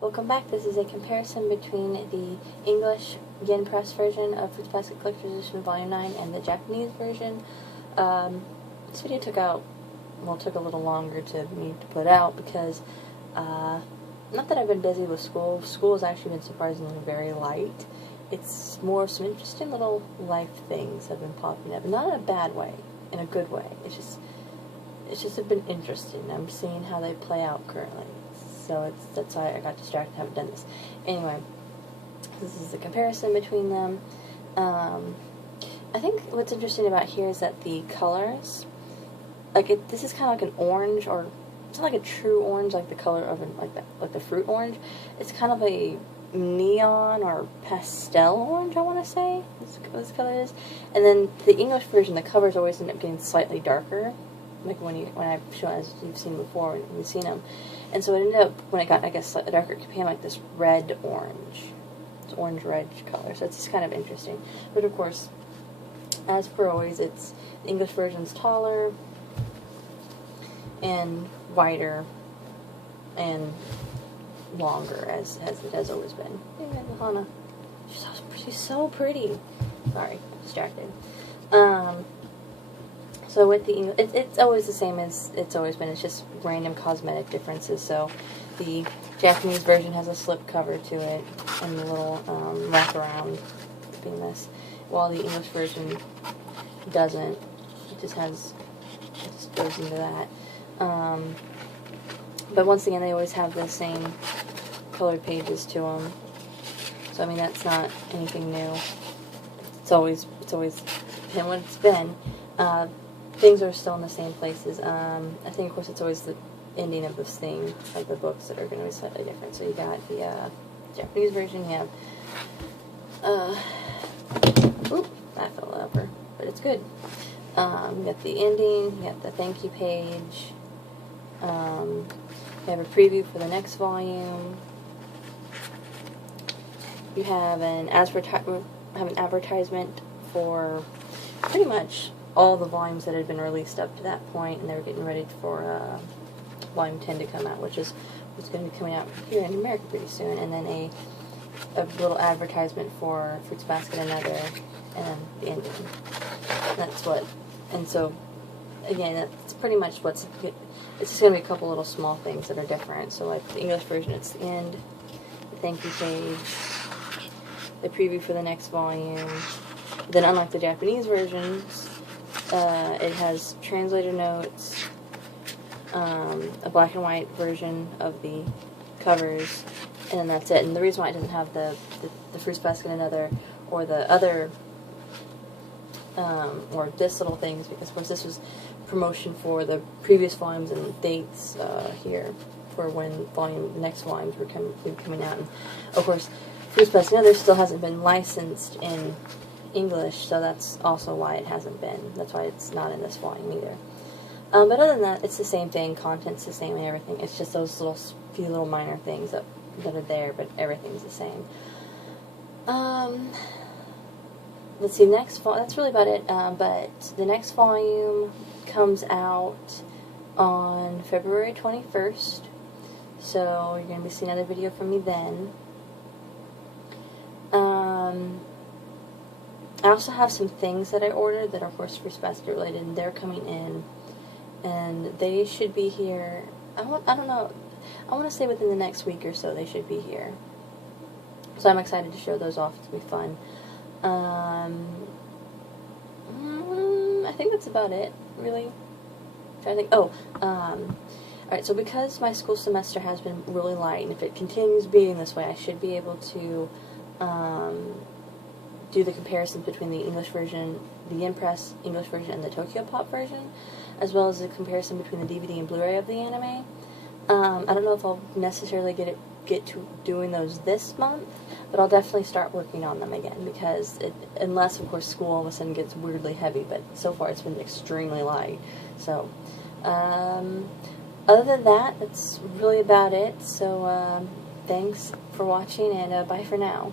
Welcome back. This is a comparison between the English Yen Press version of Fruits Basket Collector's Edition Volume 9 and the Japanese version. This video took a little longer to put out because, not that I've been busy with school. School has actually been surprisingly very light. It's more some interesting little life things have been popping up. Not in a bad way, in a good way. It's just been interesting. I'm seeing how they play out currently. So that's why I got distracted and haven't done this. Anyway, this is a comparison between them. I think what's interesting about here is that the colors, this is kind of like an orange, or it's not like a true orange, like the color of like the fruit orange. It's kind of a neon or pastel orange, I want to say this color is. And then the English version, the covers always end up getting slightly darker, like when I've shown, as you've seen before, when you've seen them. And so it ended up, when it got, I guess, slightly darker, it became like this red-orange. It's orange-red color, so it's just kind of interesting. But of course, as per always, the English version's taller and wider and longer, as it has always been. Yeah, Hana. She's so pretty. Sorry, distracted. So with the English, it's always the same as it's always been. It's just random cosmetic differences. So the Japanese version has a slip cover to it and a little wraparound being this, while the English version doesn't. It just goes into that. But once again, they always have the same colored pages to them. So I mean, that's not anything new. It's always been what it's been. Things are still in the same places. I think, of course, it's always the ending of this thing, like the books that are going to be slightly different. So you got the Japanese version, you have, oop, that fell over, but it's good. You got the ending, you got the thank you page, you have a preview for the next volume, you have an advertisement for pretty much all the volumes that had been released up to that point, and they were getting ready for volume 10 to come out, which is what's going to be coming out here in America pretty soon, and then a little advertisement for Fruits Basket Another, and then the ending. And so, again, that's pretty much it's just going to be a couple little small things that are different. So like the English version, it's the end, the thank you page, the preview for the next volume. Then unlike the Japanese versions, it has translator notes, a black and white version of the covers, and then that's it. And the reason why it doesn't have the Fruits Basket Another or the other, or this little thing is because, of course, this was promotion for the previous volumes and dates here for when next volumes were coming out. And, of course, Fruits Basket Another still hasn't been licensed in English, so that's also why it hasn't been. That's why it's not in this volume either. But other than that, it's the same thing. Content's the same and everything. It's just those few little minor things that are there, but everything's the same. Let's see, that's really about it. But the next volume comes out on February 21st, so you're going to be seeing another video from me then. I also have some things that I ordered that are, of course, Fruits Basket related, and they're coming in, and they should be here. I don't know. I want to say within the next week or so they should be here. So I'm excited to show those off. It's going to be fun. I think that's about it, really. I'm trying to think. Alright, so because my school semester has been really light, and if it continues being this way, I should be able to do the comparison between the English version, the Yen Press English version, and the Tokyo Pop version, as well as a comparison between the DVD and Blu-ray of the anime. I don't know if I'll necessarily get to doing those this month, but I'll definitely start working on them again, because unless, of course, school all of a sudden gets weirdly heavy, but so far it's been extremely light. So, other than that, that's really about it. So, thanks for watching, and bye for now.